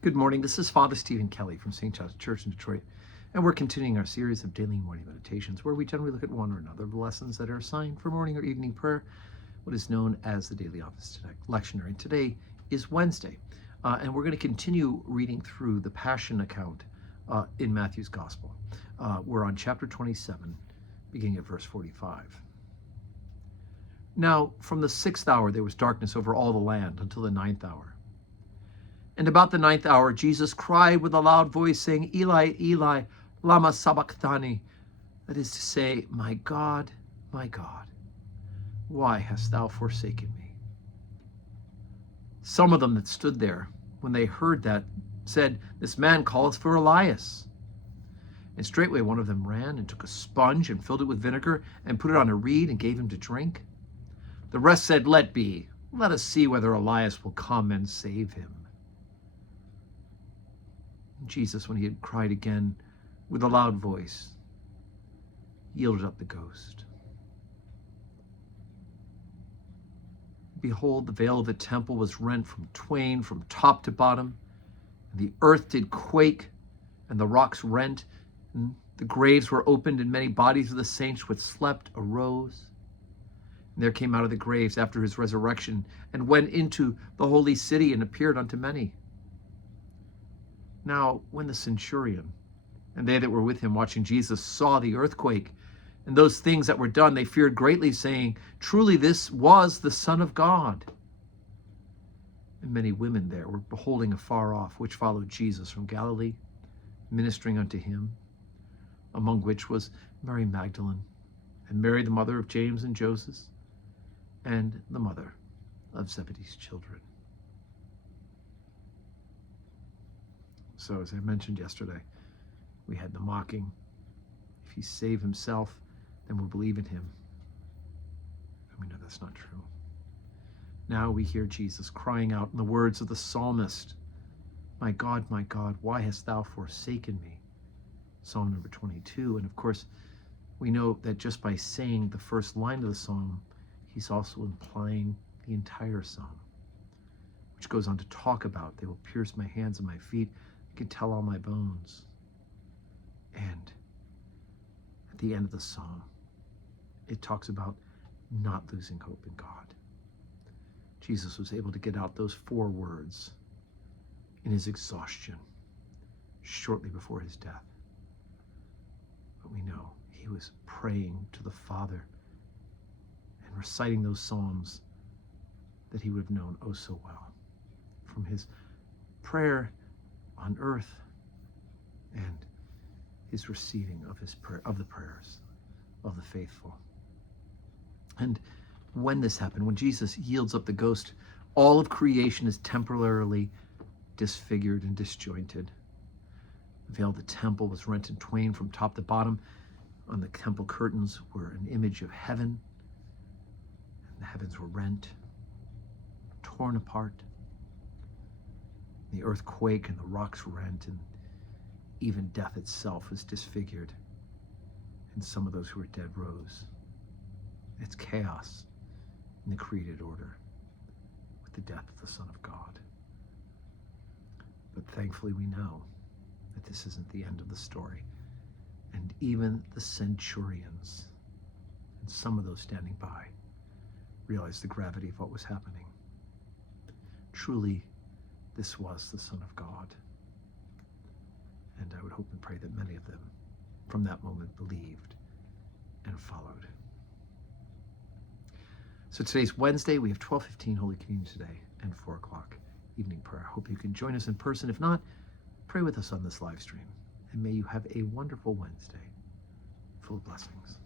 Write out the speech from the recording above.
Good morning. This is Father Stephen Kelly from St. John's Church in Detroit, and we're continuing our series of daily morning meditations where we generally look at one or another of the lessons that are assigned for morning or evening prayer, what is known as the daily office lectionary. Today is Wednesday, and we're going to continue reading through the Passion account in Matthew's Gospel. We're on chapter 27, beginning at verse 45. Now, from the 6th hour there was darkness over all the land until the 9th hour. And about the 9th hour, Jesus cried with a loud voice, saying, Eli, Eli, lama sabachthani. That is to say, my God, why hast thou forsaken me? Some of them that stood there, when they heard that, said, This man calleth for Elias. And straightway one of them ran and took a sponge and filled it with vinegar and put it on a reed and gave him to drink. The rest said, Let be. Let us see whether Elias will come and save him. Jesus, when he had cried again with a loud voice, yielded up the ghost. Behold, the veil of the temple was rent from twain, from top to bottom. And the earth did quake, and the rocks rent, and the graves were opened, and many bodies of the saints which slept arose. And there came out of the graves after his resurrection, and went into the holy city, and appeared unto many. Now, when the centurion and they that were with him watching Jesus saw the earthquake and those things that were done, they feared greatly, saying, Truly this was the Son of God. And many women there were beholding afar off, which followed Jesus from Galilee, ministering unto him, among which was Mary Magdalene, and Mary the mother of James and Joseph, and the mother of Zebedee's children. So, as I mentioned yesterday, we had the mocking. If he save himself, then we'll believe in him. And we know that's not true. Now we hear Jesus crying out in the words of the psalmist, my God, why hast thou forsaken me? Psalm number 22. And of course, we know that just by saying the first line of the psalm, he's also implying the entire psalm, which goes on to talk about, they will pierce my hands and my feet, can tell all my bones. And at the end of the psalm, it talks about not losing hope in God. Jesus was able to get out those 4 words in his exhaustion shortly before his death. But we know he was praying to the Father and reciting those psalms that he would have known oh so well from his prayer on earth and his receiving of his prayer, of the prayers of the faithful. And when this happened, when Jesus yields up the ghost, all of creation is temporarily disfigured and disjointed. The veil of the temple was rent in twain from top to bottom. On the temple curtains were an image of heaven, and the heavens were rent, torn apart. The earth quaked and the rocks rent, and even death itself was disfigured, and some of those who were dead rose. It's chaos in the created order with the death of the Son of God. But thankfully we know that this isn't the end of the story. And even the centurions and some of those standing by realized the gravity of what was happening. Truly, this was the Son of God. And I would hope and pray that many of them from that moment believed and followed. So today's Wednesday. We have 12:15 Holy Communion today and 4 o'clock evening prayer. I hope you can join us in person. If not, pray with us on this live stream. And may you have a wonderful Wednesday full of blessings.